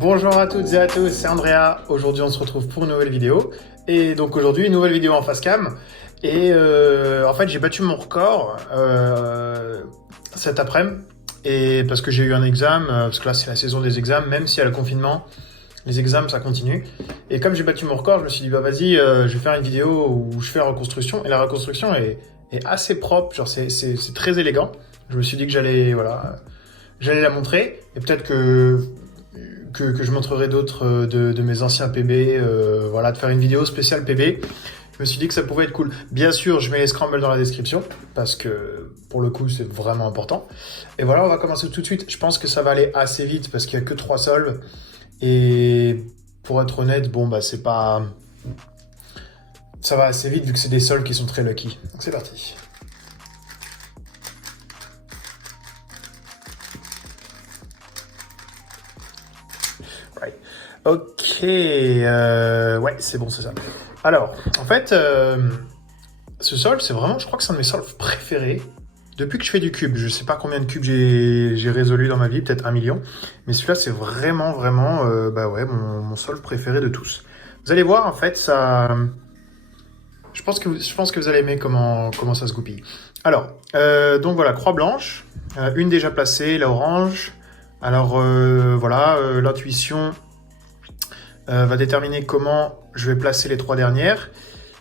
Bonjour à toutes et à tous, c'est Andrea. Aujourd'hui on se retrouve pour une nouvelle vidéo. Et donc aujourd'hui une nouvelle vidéo en face cam. Et en fait j'ai battu mon record cet après-midi. Et parce que j'ai eu un examen, parce que là c'est la saison des examens, même s'il y a le confinement, les examens ça continue. Et comme j'ai battu mon record, je me suis dit bah vas-y, je vais faire une vidéo où je fais la reconstruction. Et la reconstruction est assez propre, genre c'est très élégant. Je me suis dit que j'allais la montrer. Et peut-être que je montrerai d'autres de mes anciens PB, voilà, de faire une vidéo spéciale PB. Je me suis dit que ça pouvait être cool. Bien sûr, je mets les scrambles dans la description, parce que pour le coup, c'est vraiment important. Et voilà, on va commencer tout de suite. Je pense que ça va aller assez vite, parce qu'il n'y a que 3 solves. Et pour être honnête, bon, bah c'est pas... Ça va assez vite, vu que c'est des solves qui sont très lucky. Donc c'est parti. Right. Ok, ouais, c'est bon, c'est ça. Alors, en fait, ce solve, c'est vraiment, je crois que c'est un de mes solves préférés depuis que je fais du cube. Je sais pas combien de cubes j'ai résolu dans ma vie, peut-être 1 million. Mais celui-là, c'est vraiment, bah ouais, mon solve préféré de tous. Vous allez voir, en fait, ça... Je pense que vous allez aimer comment ça se goupille. Alors, donc voilà, croix blanche, une déjà placée, la orange. Alors, voilà, l'intuition va déterminer comment je vais placer les 3 dernières.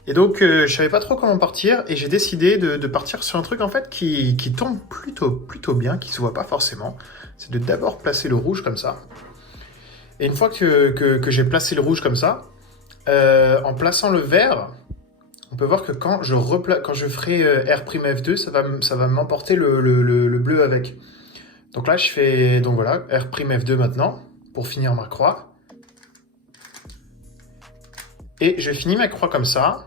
Et donc, je savais pas trop comment partir, et j'ai décidé de partir sur un truc en fait qui tombe plutôt bien, qui se voit pas forcément. C'est de d'abord placer le rouge comme ça. Et une fois que j'ai placé le rouge comme ça, en plaçant le vert, on peut voir que quand je ferai R''F2, ça va m'emporter le bleu avec. Donc là, je fais donc voilà, R''F2 maintenant, pour finir ma croix. Et je finis ma croix comme ça,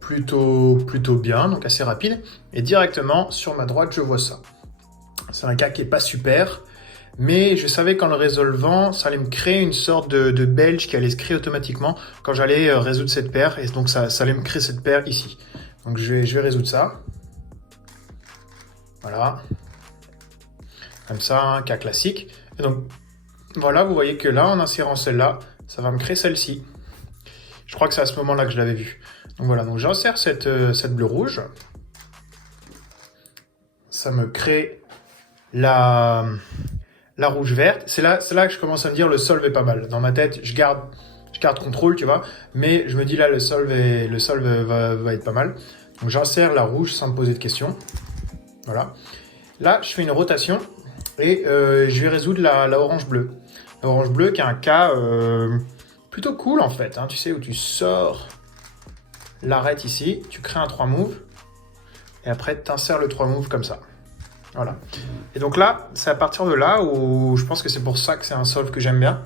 plutôt bien, donc assez rapide. Et directement, sur ma droite, je vois ça. C'est un cas qui n'est pas super, mais je savais qu'en le résolvant, ça allait me créer une sorte de belge qui allait se créer automatiquement quand j'allais résoudre cette paire. Et donc ça allait me créer cette paire ici. Donc je vais résoudre ça. Voilà. Comme ça, un cas classique. Et donc voilà, vous voyez que là, en insérant celle-là, ça va me créer celle-ci. Je crois que c'est à ce moment-là que je l'avais vu. Donc voilà, donc j'insère cette bleu-rouge. Ça me crée la rouge-verte. C'est là que je commence à me dire le solve est pas mal. Dans ma tête, je garde contrôle, tu vois. Mais je me dis là, le solve va être pas mal. Donc j'insère la rouge sans me poser de questions. Voilà. Là, je fais une rotation et je vais résoudre la orange-bleue. La orange-bleue qui est un cas... plutôt cool en fait, hein, tu sais, où tu sors l'arête ici, tu crées un 3 move, et après tu insères le 3 move comme ça. Voilà. Et donc là, c'est à partir de là où je pense que c'est pour ça que c'est un solve que j'aime bien.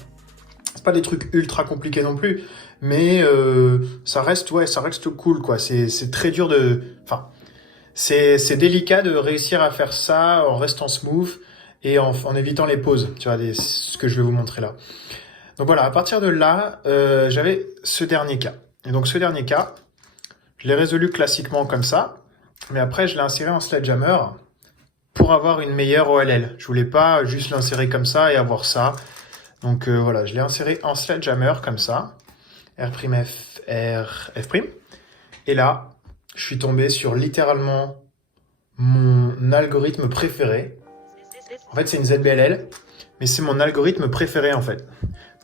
C'est pas des trucs ultra compliqués non plus, mais ça reste cool quoi. C'est très dur de... Enfin, c'est délicat de réussir à faire ça en restant smooth et en évitant les pauses, tu vois, ce que je vais vous montrer là. Donc voilà, à partir de là, j'avais ce dernier cas. Et donc ce dernier cas, je l'ai résolu classiquement comme ça, mais après je l'ai inséré en sledgehammer pour avoir une meilleure OLL. Je voulais pas juste l'insérer comme ça et avoir ça. Donc voilà, je l'ai inséré en sledgehammer comme ça, R''F, R''. Et là, je suis tombé sur littéralement mon algorithme préféré. En fait, c'est une ZBLL, mais c'est mon algorithme préféré en fait.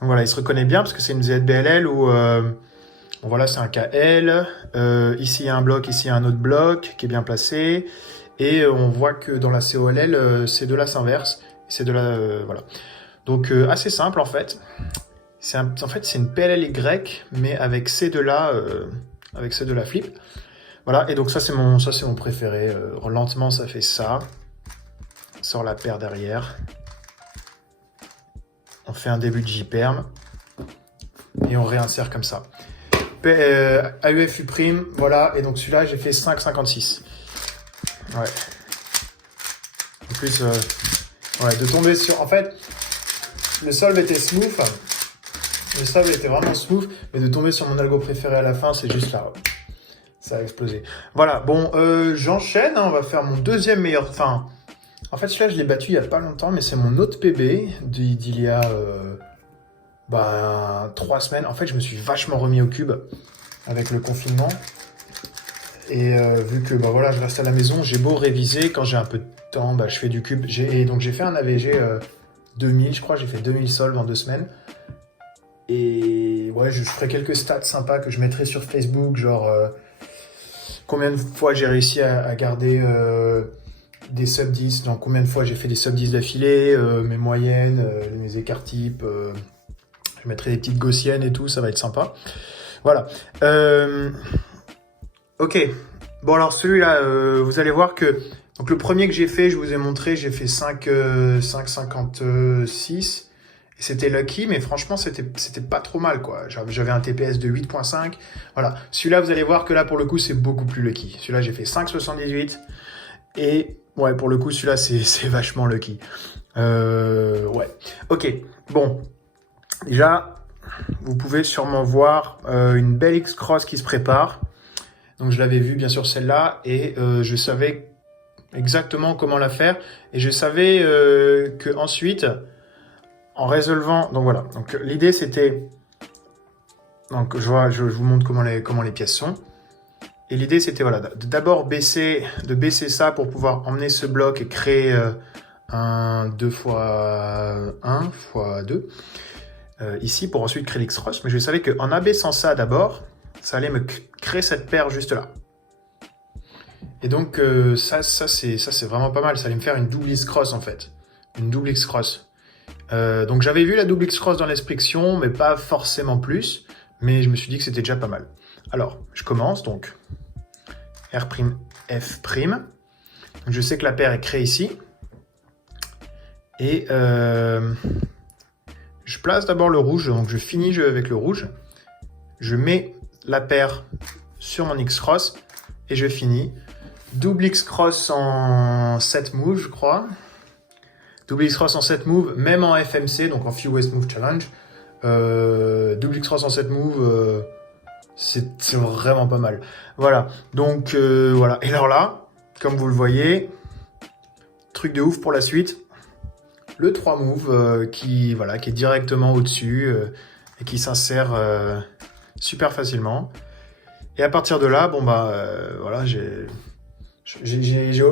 Donc voilà, il se reconnaît bien parce que c'est une ZBLL où bon, voilà, c'est un KL. Ici, il y a un bloc, ici, il y a un autre bloc qui est bien placé. Et on voit que dans la COLL, ces deux-là s'inversent. Ces deux-là, voilà. Donc, assez simple en fait. En fait, c'est une PLLY, mais avec ces deux-là flip. Voilà, et donc ça, c'est mon préféré. Lentement, ça fait ça. Sort la paire derrière. On fait un début de J-perm et on réinsère comme ça. AUFU', voilà, et donc celui-là, j'ai fait 5,56. Ouais. En plus, ouais, de tomber sur... En fait, le solve était smooth. Le solve était vraiment smooth, mais de tomber sur mon algo préféré à la fin, c'est juste là. Ça a explosé. Voilà, bon, j'enchaîne, hein, on va faire mon deuxième meilleur... Enfin, En fait, celui-là, je l'ai battu il y a pas longtemps, mais c'est mon autre PB d'il y a 3 semaines. En fait, je me suis vachement remis au cube avec le confinement. Et vu que bah, voilà, je reste à la maison, j'ai beau réviser, quand j'ai un peu de temps, bah, je fais du cube. Et donc j'ai fait un AVG 2000, je crois, j'ai fait 2000 solves en 2 semaines. Et ouais, je ferai quelques stats sympas que je mettrai sur Facebook, genre combien de fois j'ai réussi à garder des sub 10, donc combien de fois j'ai fait des sub 10 d'affilée, mes moyennes, mes écarts types, je mettrai des petites gaussiennes et tout, ça va être sympa. Voilà. Ok. Bon alors celui-là, vous allez voir que donc le premier que j'ai fait, je vous ai montré, j'ai fait 5,56 et c'était lucky, mais franchement c'était pas trop mal quoi. J'avais un TPS de 8,5. Voilà. Celui-là, vous allez voir que là pour le coup c'est beaucoup plus lucky. Celui-là j'ai fait 5,78 et ouais pour le coup celui-là c'est vachement lucky. Ouais. Ok. Bon. Déjà, vous pouvez sûrement voir une belle X-Cross qui se prépare. Donc je l'avais vu bien sûr celle-là et je savais exactement comment la faire et je savais que ensuite en résolvant donc voilà donc l'idée c'était donc je vous montre comment les pièces sont et l'idée c'était voilà d'abord baisser ça pour pouvoir emmener ce bloc et créer un 2 x 1 x 2 ici pour ensuite créer l'X-Cross, mais je savais qu'en abaissant ça d'abord ça allait me créer cette paire juste là. Et donc ça c'est vraiment pas mal. Ça allait me faire une double X-Cross en fait. Une double X-Cross. Donc j'avais vu la double X-Cross dans l'expression, mais pas forcément plus. Mais je me suis dit que c'était déjà pas mal. Alors, je commence donc. R', F'. Je sais que la paire est créée ici. Et je place d'abord le rouge. Donc je finis le jeu avec le rouge. Je mets la paire sur mon X-Cross. Et je finis. Double X-Cross en 7 moves, je crois. Double X-Cross en 7 moves, même en FMC, donc en Fewest Move Challenge. Double X-Cross en 7 moves, c'est vraiment pas mal. Voilà, donc voilà. Et alors là, comme vous le voyez, truc de ouf pour la suite. Le 3 move qui est directement au-dessus et qui s'insère super facilement. Et à partir de là, bon bah voilà, j'ai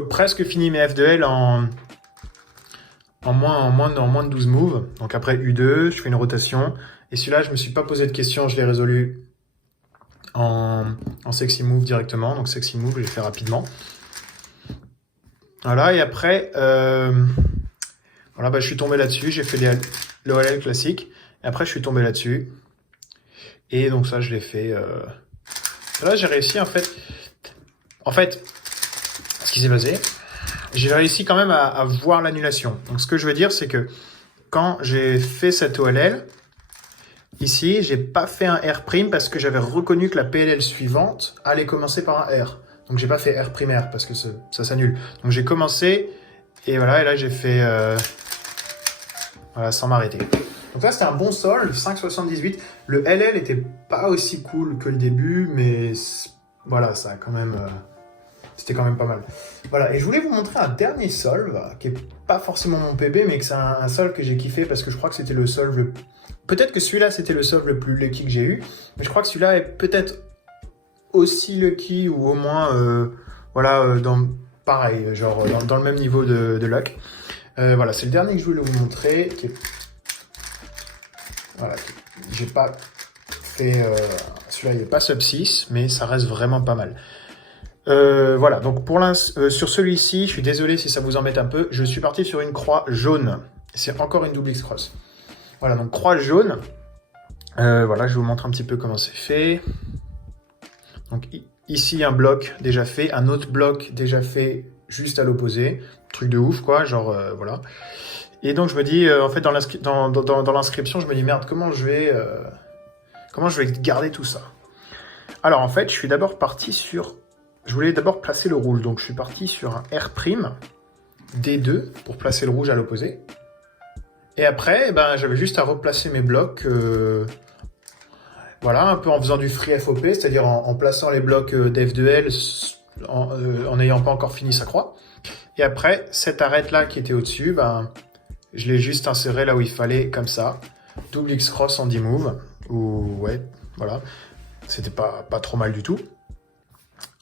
presque fini mes F2L en moins de 12 moves. Donc après U2, je fais une rotation. Et celui-là, je me suis pas posé de questions, je l'ai résolu en sexy move directement. Donc sexy move, je l'ai fait rapidement. Voilà, et après, voilà, bah, je suis tombé là-dessus. J'ai fait l'OLL classique. Et après, je suis tombé là-dessus. Et donc ça, je l'ai fait. Là, j'ai réussi en fait. Ce qui s'est passé, j'ai réussi quand même à voir l'annulation. Donc ce que je veux dire, c'est que quand j'ai fait cette OLL, ici, j'ai pas fait un R' parce que j'avais reconnu que la PLL suivante allait commencer par un R. Donc j'ai pas fait R' parce que ça s'annule. Donc j'ai commencé, et voilà, et là j'ai fait voilà, sans m'arrêter. Donc là c'était un bon solde, 5,78. Le LL était pas aussi cool que le début, mais voilà, ça a quand même... c'était quand même pas mal. Voilà, et je voulais vous montrer un dernier solve, qui est pas forcément mon PB, mais que c'est un solve que j'ai kiffé parce que je crois que c'était le solve le... Peut-être que celui-là, c'était le solve le plus lucky que j'ai eu, mais je crois que celui-là est peut-être aussi lucky, ou au moins, voilà, pareil, genre dans le même niveau de luck. Voilà, c'est le dernier que je voulais vous montrer, qui est... Voilà, j'ai pas fait... celui-là, il n'est pas sub 6, mais ça reste vraiment pas mal. Voilà, donc sur celui-ci, je suis désolé si ça vous embête un peu, je suis parti sur une croix jaune. C'est encore une double X-Cross. Voilà, donc croix jaune. Voilà, je vous montre un petit peu comment c'est fait. Donc ici, un bloc déjà fait, un autre bloc déjà fait juste à l'opposé. Truc de ouf, quoi, genre, voilà. Et donc je me dis, en fait, dans l'inscription, je me dis, merde, comment je vais garder tout ça? Alors en fait, je suis d'abord parti sur... Je voulais d'abord placer le rouge, donc je suis parti sur un R', D2, pour placer le rouge à l'opposé. Et après, ben, j'avais juste à replacer mes blocs, voilà, un peu en faisant du free FOP, c'est-à-dire en plaçant les blocs d'F2L en n'ayant pas encore fini sa croix. Et après, cette arête-là qui était au-dessus, ben, je l'ai juste inséré là où il fallait, comme ça. Double X-Cross en D-Move. Ou ouais, voilà. C'était pas trop mal du tout.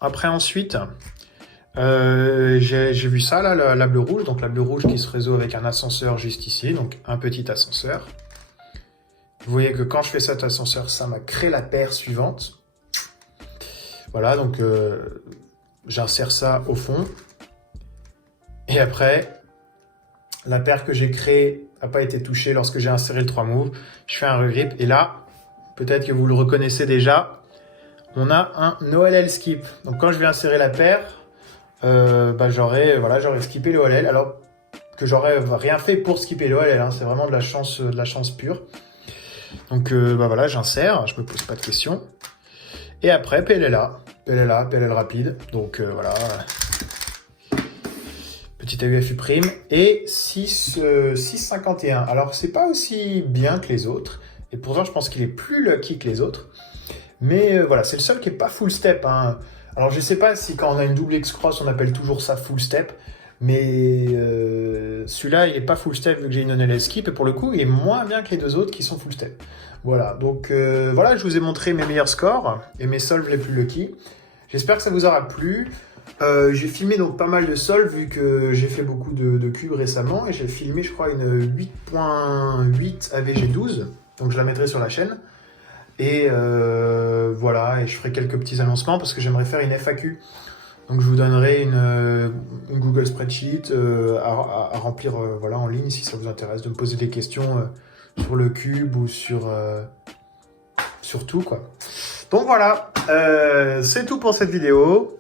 Après, ensuite, j'ai vu ça, là, la bleue rouge. Donc la bleue rouge qui se résout avec un ascenseur juste ici. Donc un petit ascenseur. Vous voyez que quand je fais cet ascenseur, ça m'a créé la paire suivante. Voilà, donc j'insère ça au fond. Et après, la paire que j'ai créée n'a pas été touchée lorsque j'ai inséré le 3 move. Je fais un regrip. Et là, peut-être que vous le reconnaissez déjà, on a un OLL skip. Donc quand je vais insérer la paire, j'aurais skippé le OLL. Alors que j'aurais rien fait pour skipper le OLL. Hein. C'est vraiment de la chance pure. Donc voilà, j'insère, je me pose pas de questions. Et après, PLLA, PLL rapide. Donc voilà. Petit AUFU prime. Et 6,51. Alors c'est pas aussi bien que les autres. Et pourtant, je pense qu'il est plus lucky que les autres. Mais voilà, c'est le seul qui est pas full step. Hein. Alors je sais pas si quand on a une double X-Cross, on appelle toujours ça full step. Mais celui-là, il est pas full step vu que j'ai une OLL skip. Et pour le coup, il est moins bien que les deux autres qui sont full step. Voilà, donc voilà, je vous ai montré mes meilleurs scores et mes solves les plus lucky. J'espère que ça vous aura plu. J'ai filmé donc pas mal de solves vu que j'ai fait beaucoup de cubes récemment. Et j'ai filmé, je crois, une 8.8 AVG12. Donc je la mettrai sur la chaîne. Et voilà, et je ferai quelques petits annoncements parce que j'aimerais faire une FAQ. Donc je vous donnerai une Google Spreadsheet à remplir voilà, en ligne si ça vous intéresse de me poser des questions sur le cube ou sur tout quoi. Donc voilà, c'est tout pour cette vidéo.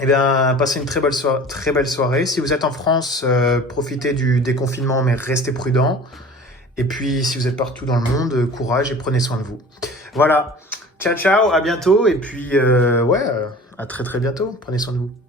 Eh bien, passez une très belle soirée. Si vous êtes en France, profitez du déconfinement mais restez prudents. Et puis si vous êtes partout dans le monde, courage et prenez soin de vous. Voilà, ciao ciao, à bientôt et puis à très bientôt. Prenez soin de vous.